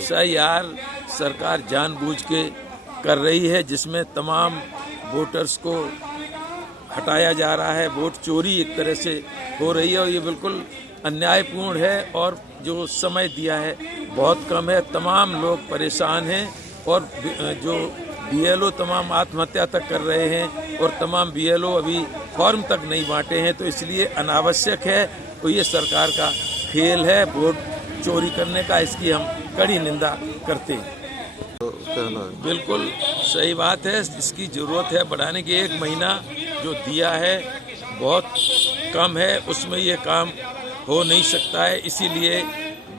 SIR सरकार जानबूझ के कर रही है, जिसमें तमाम वोटर्स को हटाया जा रहा है। वोट चोरी एक तरह से हो रही है और ये बिल्कुल अन्यायपूर्ण है। और जो समय दिया है बहुत कम है। तमाम लोग परेशान हैं और जो BLO तमाम आत्महत्या तक कर रहे हैं और तमाम BLO अभी फॉर्म तक नहीं बांटे हैं। तो इसलिए अनावश्यक है, तो ये सरकार का खेल है वोट चोरी करने का। इसकी हम कड़ी निंदा करते हैं। बिल्कुल सही बात है, इसकी जरूरत है बढ़ाने की। 1 महीना जो दिया है बहुत कम है, उसमें ये काम हो नहीं सकता है। इसीलिए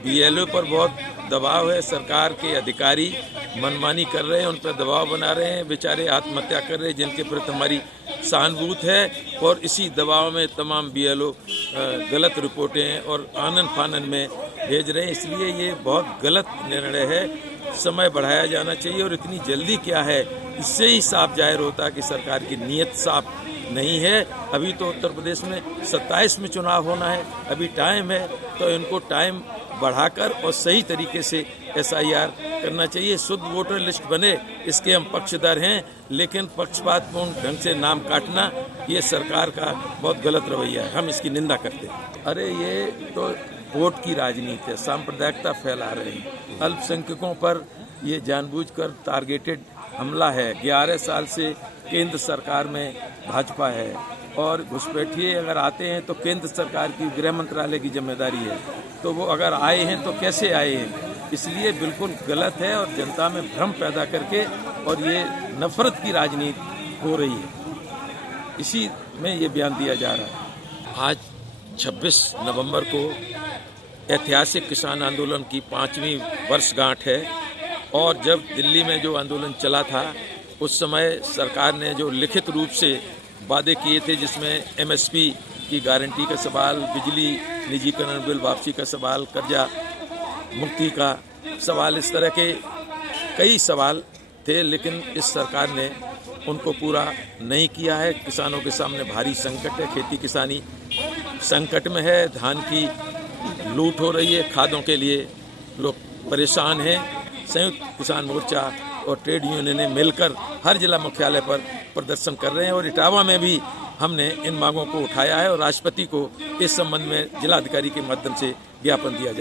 BLO पर बहुत दबाव है। सरकार के अधिकारी मनमानी कर रहे हैं, उन पर दबाव बना रहे हैं। बेचारे आत्महत्या कर रहे हैं जिनके प्रति हमारी सहानुभूति है। और इसी दबाव में तमाम BLO गलत रिपोर्टें और आनन फानन में भेज रहे हैं। इसलिए ये बहुत गलत निर्णय है। समय बढ़ाया जाना चाहिए। और इतनी जल्दी क्या है, इससे ही साफ जाहिर होता है कि सरकार की नीयत साफ नहीं है। अभी तो उत्तर प्रदेश में 27 में चुनाव होना है, अभी टाइम है। तो इनको टाइम बढ़ाकर और सही तरीके से SIR करना चाहिए। शुद्ध वोटर लिस्ट बने, इसके हम पक्षधर हैं। लेकिन पक्षपातपूर्ण ढंग से नाम काटना ये सरकार का बहुत गलत रवैया है, हम इसकी निंदा करते हैं। अरे ये तो वोट की राजनीति है, सांप्रदायिकता फैला रहे हैं। अल्पसंख्यकों पर ये जानबूझकर टारगेटेड हमला है। 11 साल से केंद्र सरकार में भाजपा है और घुसपैठिए अगर आते हैं तो केंद्र सरकार की गृह मंत्रालय की जिम्मेदारी है। तो वो अगर आए हैं तो कैसे आए हैं, इसलिए बिल्कुल गलत है। और जनता में भ्रम पैदा करके और ये नफरत की राजनीति हो रही है, इसी में ये बयान दिया जा रहा है। आज 26 नवंबर को ऐतिहासिक किसान आंदोलन की 5वीं वर्षगांठ है। और जब दिल्ली में जो आंदोलन चला था उस समय सरकार ने जो लिखित रूप से वादे किए थे, जिसमें MSP की गारंटी का सवाल, बिजली निजीकरण बिल वापसी का सवाल, कर्जा मुक्ति का सवाल, इस तरह के कई सवाल थे। लेकिन इस सरकार ने उनको पूरा नहीं किया है। किसानों के सामने भारी संकट है, खेती किसानी संकट में है। धान की लूट हो रही है, खादों के लिए लोग परेशान हैं। संयुक्त किसान मोर्चा और ट्रेड यूनियनें मिलकर हर जिला मुख्यालय पर प्रदर्शन कर रहे हैं। और इटावा में भी हमने इन मांगों को उठाया है और राष्ट्रपति को इस संबंध में जिलाधिकारी के माध्यम से ज्ञापन दिया जाए।